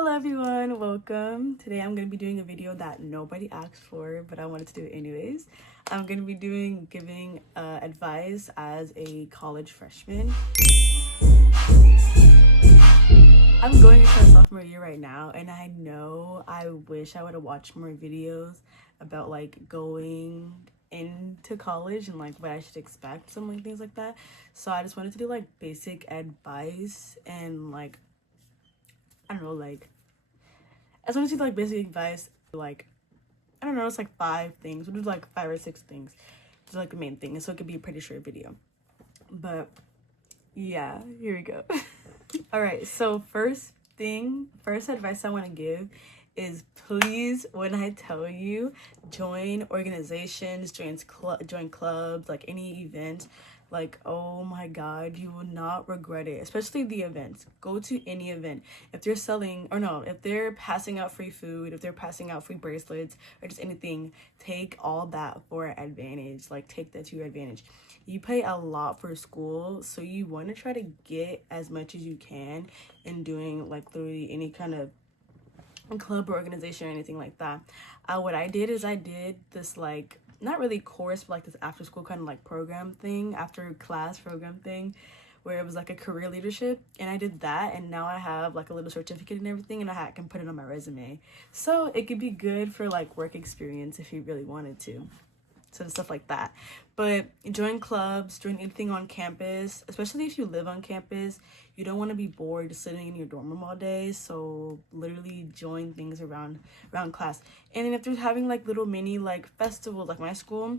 Hello everyone, welcome. Today I'm going to be doing a video that nobody asked for, but I wanted to do it anyways. I'm going to be giving advice as a college freshman. I'm going into my sophomore year right now, and I know I wish I would have watched more videos about like going into college and like what I should expect, some like things like that. So I just wanted to do like basic advice and like I don't know, like I just want to do like basic advice, like I don't know, it's like 5 things. We'll do like 5 or 6 things. It's like the main thing, so it could be a pretty short video. But yeah, here we go. All right, so first advice I want to give is please, when I tell you, join organizations, join clubs, like any event. Like, oh my god, you will not regret it, especially the events. Go to any event. If they're selling, or no, if they're passing out free food, if they're passing out free bracelets, or just anything, take all that for advantage. Like, take that to your advantage. You pay a lot for school, so you want to try to get as much as you can in doing like literally any kind of club or organization or anything like that. What I did is I did this like not really course, but like this after school kind of like program thing, after class program thing, where it was like a career leadership, and I did that, and now I have like a little certificate and everything, and I can put it on my resume, so it could be good for like work experience if you really wanted to. So stuff like that. But join clubs, join anything on campus, especially if you live on campus. You don't want to be bored just sitting in your dorm room all day, so literally join things around class. And then if they're having like little mini like festivals, like my school,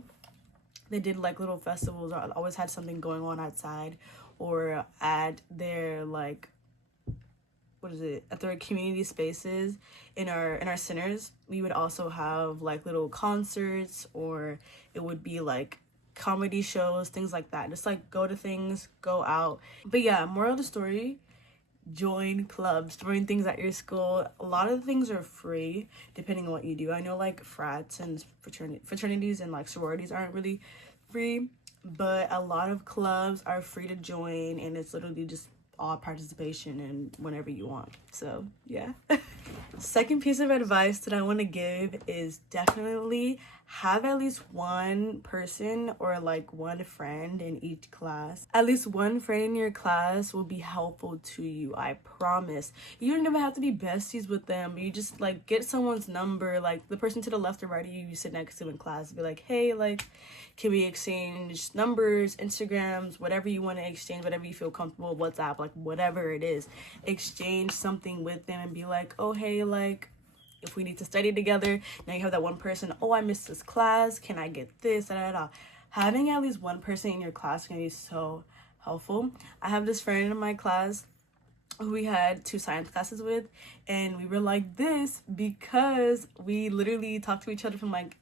they did like little festivals, or always had something going on outside, or at their like at their community spaces in our centers. We would also have like little concerts, or it would be like comedy shows, things like that. Just like go to things, go out. But yeah, moral of the story, join clubs, join things at your school. A lot of the things are free depending on what you do. I know like frats and fraternities and like sororities aren't really free, but a lot of clubs are free to join, and it's literally just all participation and whenever you want. So yeah. Second piece of advice that I want to give is definitely have at least one person or like one friend in each class. At least one friend in your class will be helpful to you, I promise. You don't even have to be besties with them. You just like get someone's number, like the person to the left or right of you sit next to in class, be like, hey, like, can we exchange numbers, Instagrams, whatever you want to exchange, whatever you feel comfortable, WhatsApp, like whatever it is, exchange something with them and be like, oh hey, like if we need to study together, now you have that one person, oh I missed this class, can I get this, da, da, da. Having at least one person in your class can be so helpful. I have this friend in my class who we had 2 science classes with, and we were like this because we literally talked to each other from like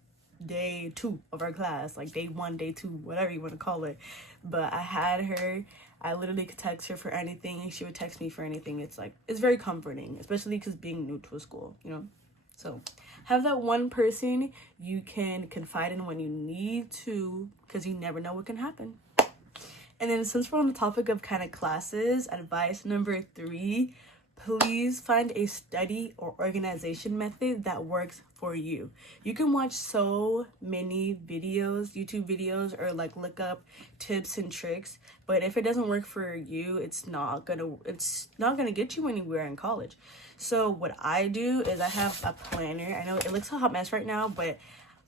day 2 of our class, like day 1, day 2, whatever you want to call it. But I had her, I literally could text her for anything, and she would text me for anything. It's like, it's very comforting, especially because being new to a school, you know. So have that one person you can confide in when you need to, because you never know what can happen. And then since we're on the topic of kind of classes, advice number 3, please find a study or organization method that works for you. You can watch so many videos, YouTube videos, or like look up tips and tricks, but if it doesn't work for you, it's not gonna get you anywhere in college. So what I do is I have a planner. I know it looks a hot mess right now, but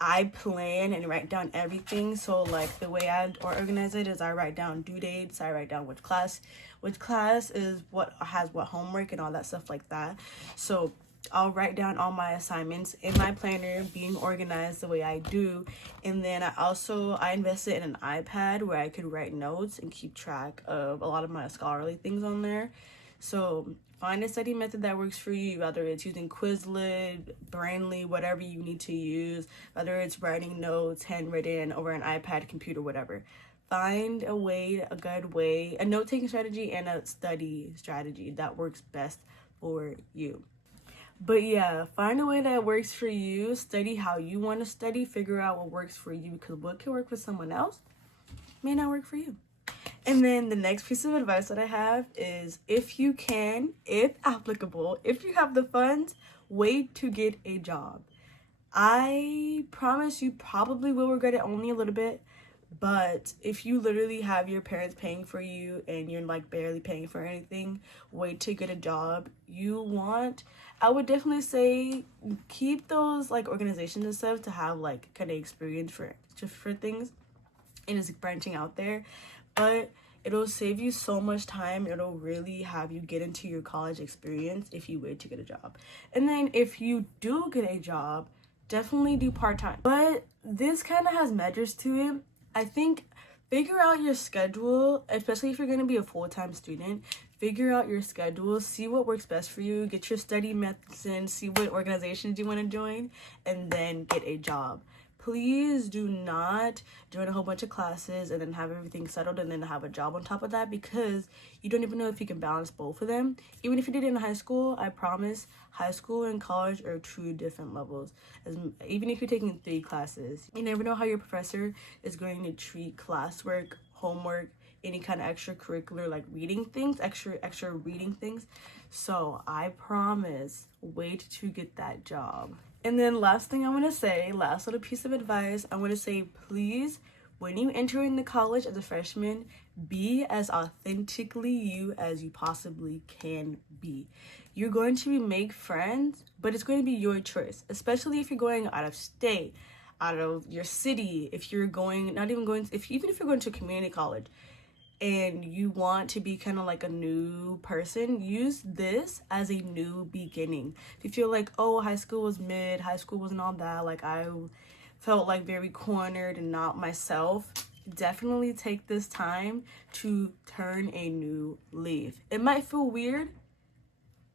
I plan and write down everything. So like the way I organize it is I write down due dates, I write down which class is what has what homework and all that stuff like that. So I'll write down all my assignments in my planner, being organized the way I do. And then I invested in an iPad where I could write notes and keep track of a lot of my scholarly things on there. So find a study method that works for you, whether it's using Quizlet, Brainly, whatever you need to use, whether it's writing notes, handwritten, over an iPad, computer, whatever. Find a good way, a note-taking strategy and a study strategy that works best for you. But yeah, find a way that works for you, study how you want to study, figure out what works for you, because what can work for someone else may not work for you. And then the next piece of advice that I have is, if you can, if applicable, if you have the funds, wait to get a job. I promise you probably will regret it only a little bit, but if you literally have your parents paying for you and you're like barely paying for anything, wait to get a job. I would definitely say keep those like organizations and stuff to have like kind of experience for things and just branching out there, but it'll save you so much time. It'll really have you get into your college experience if you wait to get a job. And then if you do get a job, definitely do part-time. But this kind of has measures to it. I think figure out your schedule, especially if you're going to be a full-time student. Figure out your schedule, see what works best for you, get your study methods in, see what organizations you want to join, and then get a job. Please do not join a whole bunch of classes and then have everything settled and then have a job on top of that, because you don't even know if you can balance both of them. Even if you did it in high school, I promise high school and college are two different levels. Even if you're taking 3 classes, you never know how your professor is going to treat classwork, homework, any kind of extracurricular like reading things, extra reading things. So I promise, wait to get that job. And then last thing I want to say, last little piece of advice, I want to say, please, when you enter into college as a freshman, be as authentically you as you possibly can be. You're going to make friends, but it's going to be your choice, especially if you're going out of state, out of your city, if you're going, even if you're going to a community college and you want to be kind of like a new person, use this as a new beginning. If you feel like, oh, high school was mid, high school wasn't all that, like I felt like very cornered and not myself, definitely take this time to turn a new leaf. It might feel weird,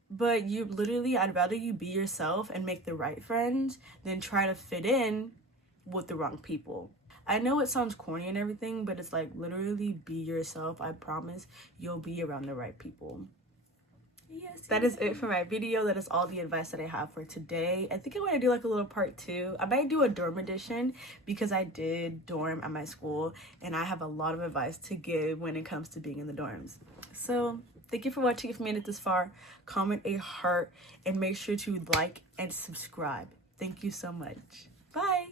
but I'd rather you be yourself and make the right friends than try to fit in with the wrong people. I know it sounds corny and everything, but it's like literally be yourself. I promise you'll be around the right people. Yes, that is it for my video. That is all the advice that I have for today. I think I want to do like a little part 2. I might do a dorm edition because I did dorm at my school and I have a lot of advice to give when it comes to being in the dorms. So thank you for watching. If you made it this far, comment a heart and make sure to like and subscribe. Thank you so much. Bye.